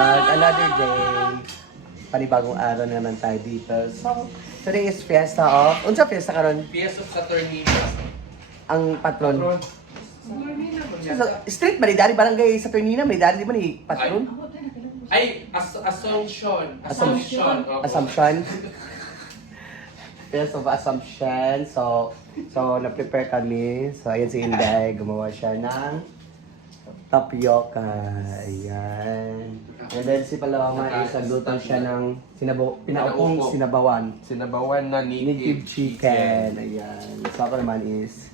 vlog. Another day. Panibagong araw na naman tayo dito. So, today is fiesta of... Unsa fiesta karon? Fiesta sa Tornita. Ang patron. So, street ba ni Dari Barangay sa Ternina? May Dari di ba ni patron? Ay, Assumption. Opo. Assumption. Fiesta of Assumption. So, na-prepare kami. So, ayan si Inday. Gumawa siya ng tapioca. Ayan. And then si Paloma is nagluto siya ng pinaupong sinabawan. Sinabawan na Native chicken. Ayan. So ako naman is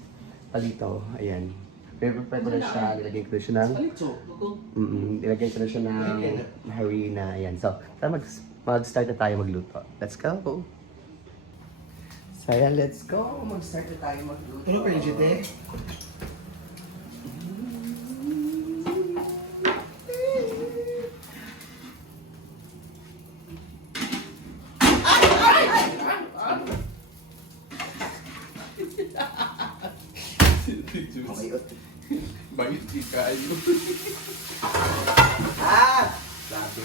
palito. Ayan. Prepare ko na siya. Nilagay ko na siya ng... Nilagay ko na siya ng harina. Ayan. So, mag-start na tayo magluto. Let's go. So, ayan. Let's go. Mag-start na tayo magluto. Ano pa yung jete? Bakit di kayo? Sabi.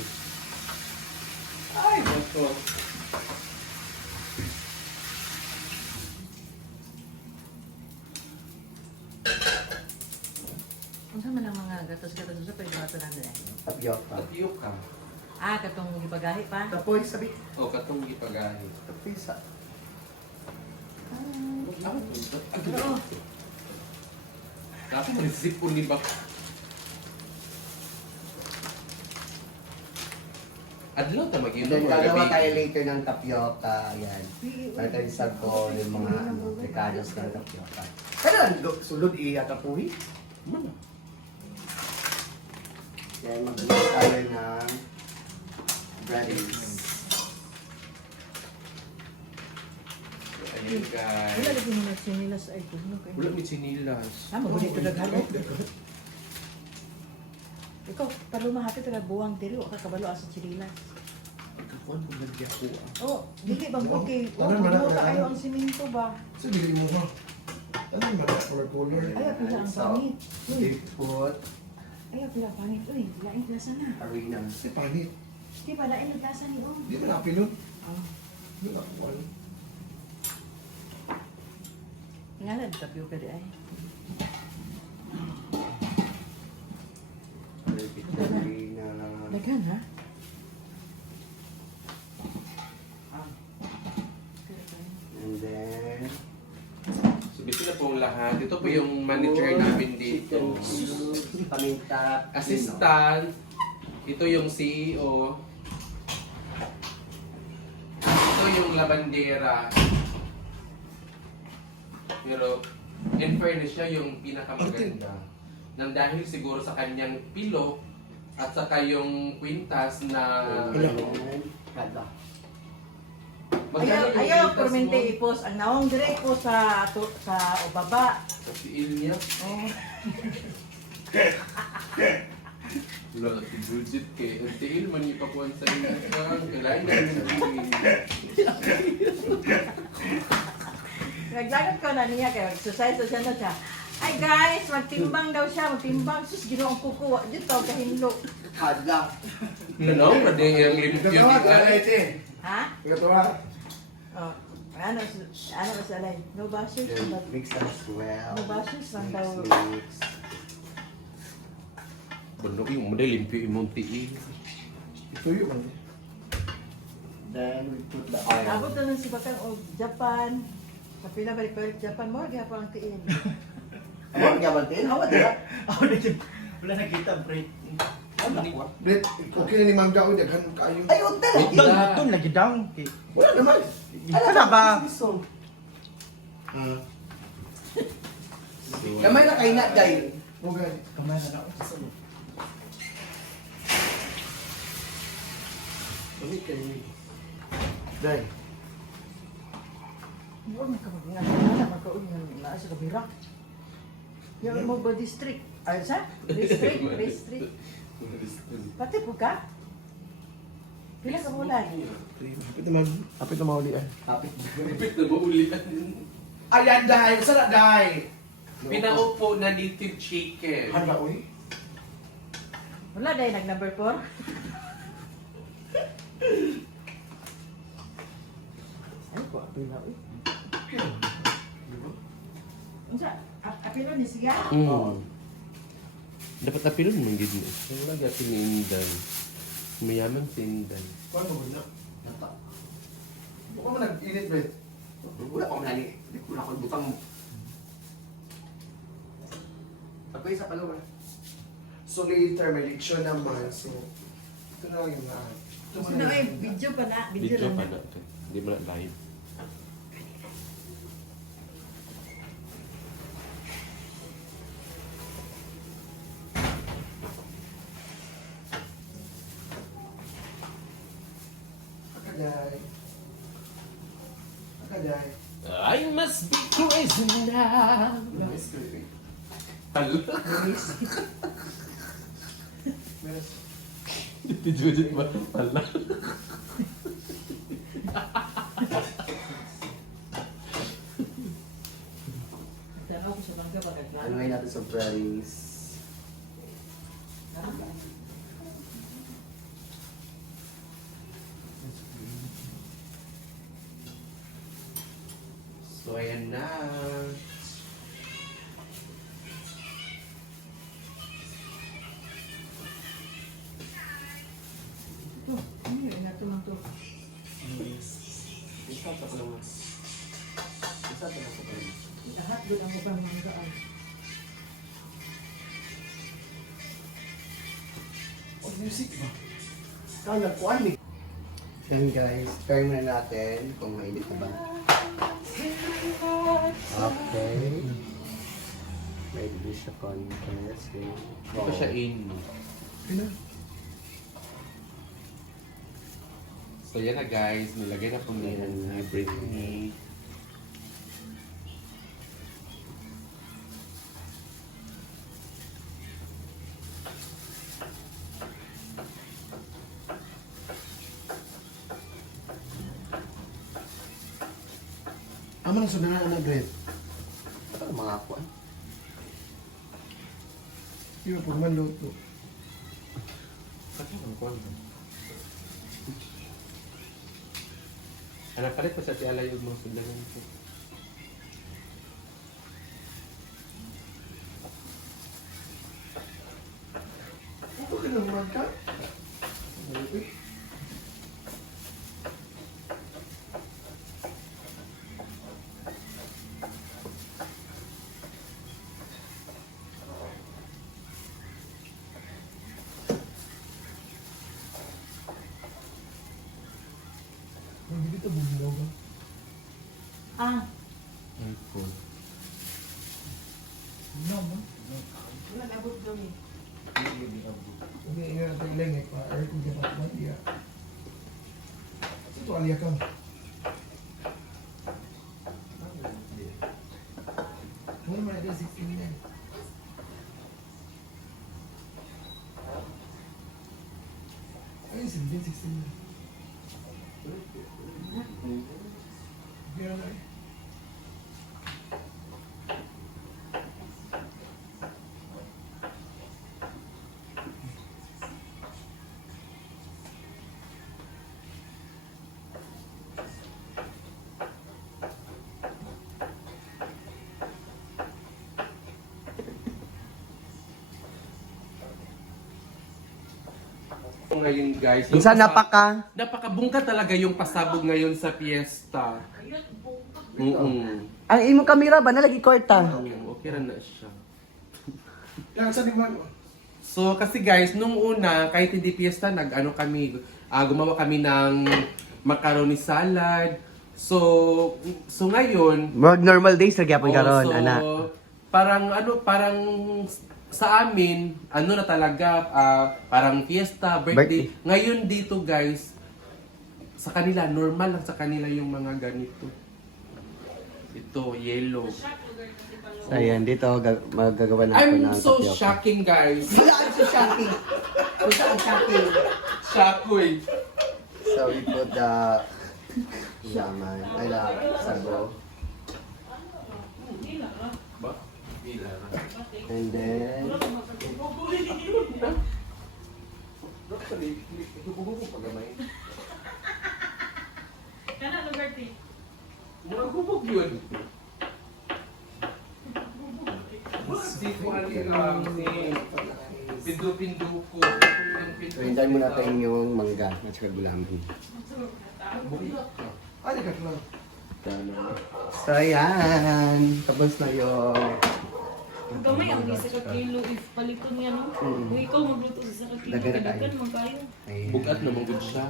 Ay, bako. Unsa man ang mga gatos-gatos sa pagbato lang nila? Tapioca. Tapioca. Katong gipagahi pa. Tapoy, sabi. O, katong ipagahi. Tapoy sa... Oo. Dapat manisipon ni Bak. Adlaw ta mag-inom Then, or gagawa gabi? tayo later ng tapioca. Ayan. Para tayo sa ko yung mga recados ng tapioca. Kailan? Sulod i-atapuhi? Mana? Then, mag-mix tayo ng breadings. Ayun guys. Wala lagi mo nagsinilas ay kuno kay. Wala may sinilas. Magunit to daghalo. Ikaw, paluma hati taga buwang diri wa ka kabalo asa chililas. Pagkakuan ko lagi ako ah. Oh, dili bang okay. Ano man Mo na- kayo ang simento ba? Sa dili mo ha? Ano yung mga color? Ay, pila ang So, pangit. Uy, we put ay pila pangit. Uy, lain klasa na. harina. Si panit. Di ba lain ang klasa ni oh. Di ba napilot? Oh, Di ba ako ano? ngalan tapioca di ay. Harina. Daghan ha? And then... So, bitin na po ang lahat. Ito po yung manager namin dito. Paminta. Assistant. Ito yung CEO. Ito yung labandera. Pero, in fairness siya yung pinakamaganda. Nang dahil siguro sa kanyang pilo at saka yung kwintas na... Kada. Magkano yung Ayaw, kwintas permente mo? ipos. Ang naong dire po sa ubaba. Sa tiil niya. Oh. Wala, budget kay. Ang tiil man yung kapuan sa inyo. Kailangan na yung tiil. Naglagat ko na niya kaya exercise na siya na siya. Ay guys, magtimbang daw siya, magtimbang. Sus, ginoong kukuha. Dito, kahinlo. Kada. Ano? Pwede yung limit yun. Gagawa ka na ito Ha? Gagawa. Oh, ano ba sa alay? No bashers? Then mix as well. No bashers lang daw. Mix. Bando yung model limpyo yung tiil. Ito yun. Then we put the oil. Abot na lang si Bakang o Japan. Sa pinabalik-balik Japan mo, kaya pa ang tiin. Awag niya ba din? Hawa diba? Wala nakita, break. Brit, okay na ni Ma'am Jao, daghan kayo. Ay, huwag na lagi. Ito, lagi down. Wala naman. Ano ba? Gamay na kayo na, Day. Okay. Kamay na ako sa sunod. Day. Huwag na ka mag-ingat na magkaon na sa kabira. Yung mo ba district? Ay, sa? District. Pati po ka? Pila ka mula? Hapit na mauli eh. Kapit. Repeat na maulitan. Ayan, Day. Masarap, Day. Pinaupo na native chicken. Handa, uy. Wala dahil nag number 4. Ay, ko apila uy. Unsa? Apila ni siya? Dapat apilon mo gid mo. Wala gyapon ni Inday. Mayaman si Inday. Kuan mo na. Nata. Buka mo nag-init, Brett. Wala ko nani. Wala ko butang. Ako isa pa lang. So later, may leksyon naman. So, ito na lang yung lahat. Sino ay video pa na? Video Video lang pa na. na. Hindi mo na live. Akaday. Akaday. I must be crazy now. Nice, baby. Hello. Meron. Judit ba? Hala. Tanaw ko sa bangka ba Ano kaglan? ngayon natin sa price? So, ayan na. Ito, ano yun? Ito lang to. Isa pa lang. Isa pa lang sa price. Lahat doon ang ubang manggaan. Oh, music ba? Kala ko ani. Yan guys, try muna natin kung mainit na ba. Okay. Ready na siya contest. Ito siya in. Pina. So, yan na guys. Nilagay na po niya ni Britney. Amo na sa na Brett. Ano mga ako? Yung pag manluto. Anak palit pa sa tiala yung mga sundalan ko. Ano ka naman ka? Hindi dito bumilaw ba? Ah, iPhone. No, man. wala nabot daw eh. Hindi nga natin lengek pa. Or kung dapat ba? Iya. Ito alya ka. Muna mo natin 16 yan. Ayun, 17, 16 yan. Kaya na eh. Ngayon guys, Minsan napakabungka talaga yung pasabog ngayon sa piyesta. Ang imong kamera ba nalagi korta? Okay rin na siya. Yan, saan naman? So kasi guys, nung una, kahit hindi piyesta, gumawa kami ng macaroni salad. So ngayon, Normal days lagi apon karon, so, ana. parang sa amin, na talaga, parang fiesta, birthday. Ngayon dito guys, sa kanila, normal lang sa kanila yung mga ganito. Ito, yellow. So ayan, dito magagawa na ako I'm ng so tapioca. shocking guys. Saan sa shopping? Kung saan shopping? Shock ko eh. So we put the laman, ay la sago. Ba? Bila. And then Ito pagamay. Kana lugar ti. Nagubog yun. Si Pindu-pindu ko. So, hintayin muna natin yung mangga at saka gulaman. Ano ka lang? So, ayan. Tapos na yung... Gamay ang isa ka kilo if paliton niya no. Kung ikaw magluto sa isa ka kilo, Dagan na tayo. kailangan magkayo. Ayan. Bugat na magod siya.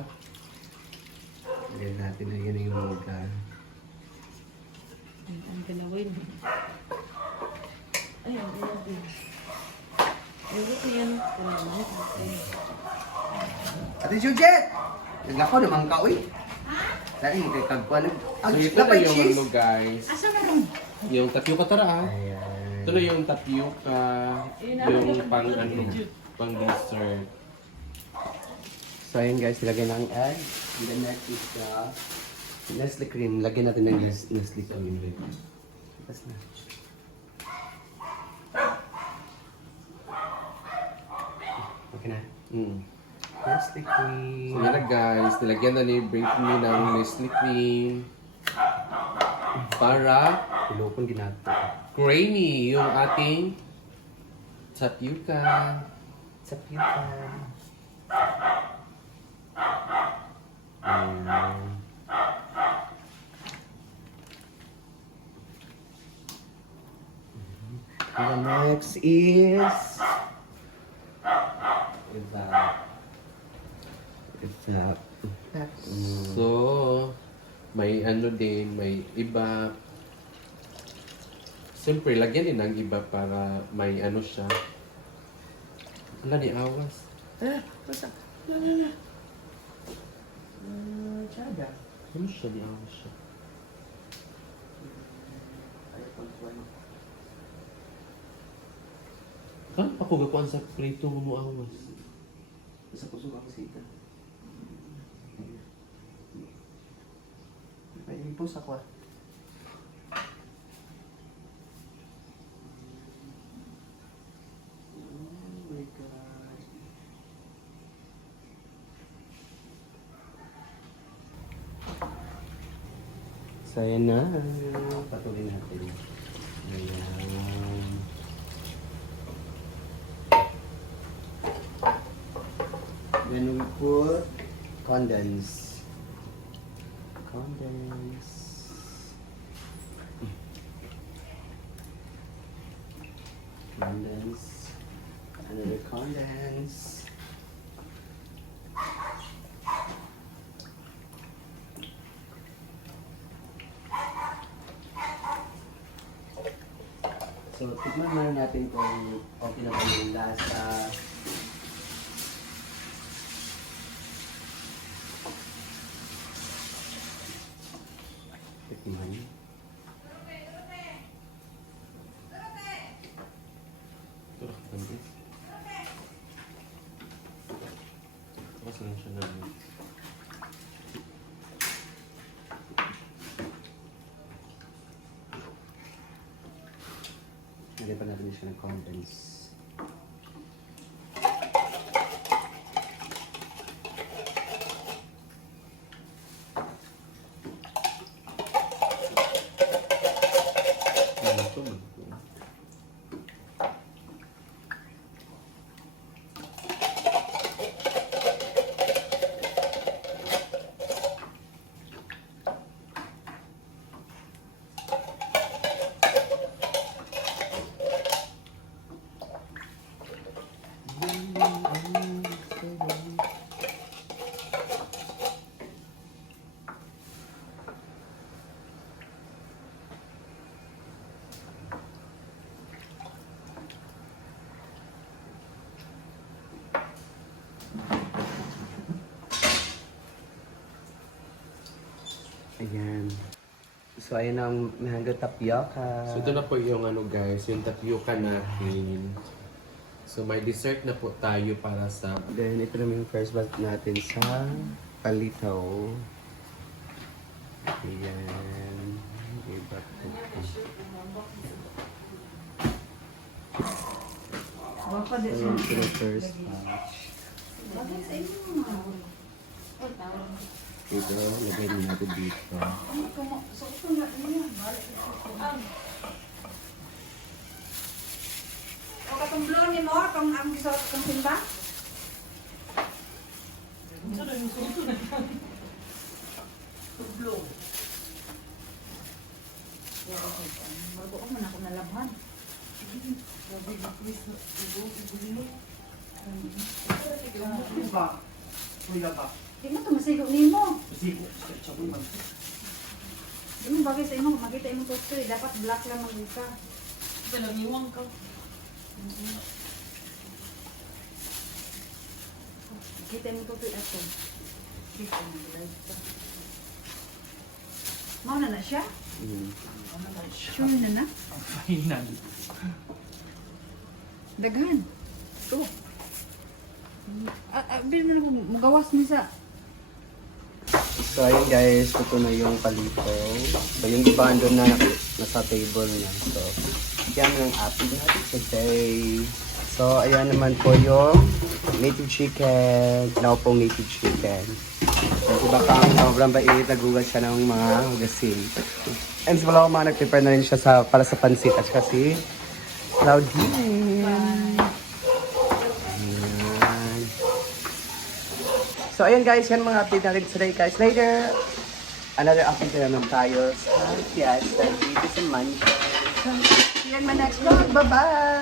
Ayan natin na yun yung mangga. Ang galawin. Ay, ang galawin. Ayun niya no. Ate Jujet! Naglako naman ka, uy. Dahil mo kay Kagpuan. So ito na yung ano guys. Yung tapioca tara ah. Ayan. Ito na yung tapioca. Yung pang ano, pang dessert. So ayun guys, lagyan ng egg. And then next is the Nestle cream. Lagyan natin ng Nestle cream. Tapos na. Okay na. Nestle cream. So yan na guys, nilagyan na ni Brittany ng Nestle cream. Para Pilopon ginato. creamy yung ating tapioca. Sa pita. Ayan. And the next is that. So, may ano din, may iba. Siyempre, lagyan din ng iba para may ano siya. Wala ni awas. Tsada. Ano siya ni awas siya? Ako gakuan sa prito mo awas. Sa puso ako sita. May impulse ako ah. Oh my God. So ayan na. Patuloy natin. Ayan. Then we put condense. Condense. Condense. Another condense. So, tignan muna natin kung okay na ba yung lasa. Tikman. Ito na kapandis. Tapos lang siya na. Lagyan pa natin siya ng condense. Ano ito man? Ayan. So, ayan ang mango tapioca. So ito na po yung ano guys, yung tapioca natin. So may dessert na po tayo para sa Then, ito naman yung first batch natin sa palitaw. Ayan. Iba po. Wapa So, di ito yung first batch. Bagay sa inyo mga. Ito, lagay na natin dito. So, ito na niya. Balik ito. O katong blow ni mo, itong ang gisot kong simba? Bago ko man ako nalabhan. Ba? Kuya ba? Di mo ito masigo ni mo. Sigo. Sabi man. Di mo bagay sa imo, makita imo poster. Dapat black lang mag-isa. Dalawang ka. Kita mo to ato. Kita mo ito. Mau na siya? Sure na na? Final. Daghan. Ito. Bil na magawas ni sa. So ayun guys, ito na yung palito. So yung iba andun na nasa table na. So yan ang atin natin today. So ayan naman po yung native chicken. Naupong native chicken. So iba pang sobrang bait, nagugas siya ng mga hugasin. And so wala ko mga nag-prepare na rin siya para sa pansit at kasi Claudine. Ayan. So ayan guys, yan mga update natin today guys. Later, another update na naman tayo sa Fiesta dito sa Manchester. So, see you in my next vlog. Bye-bye!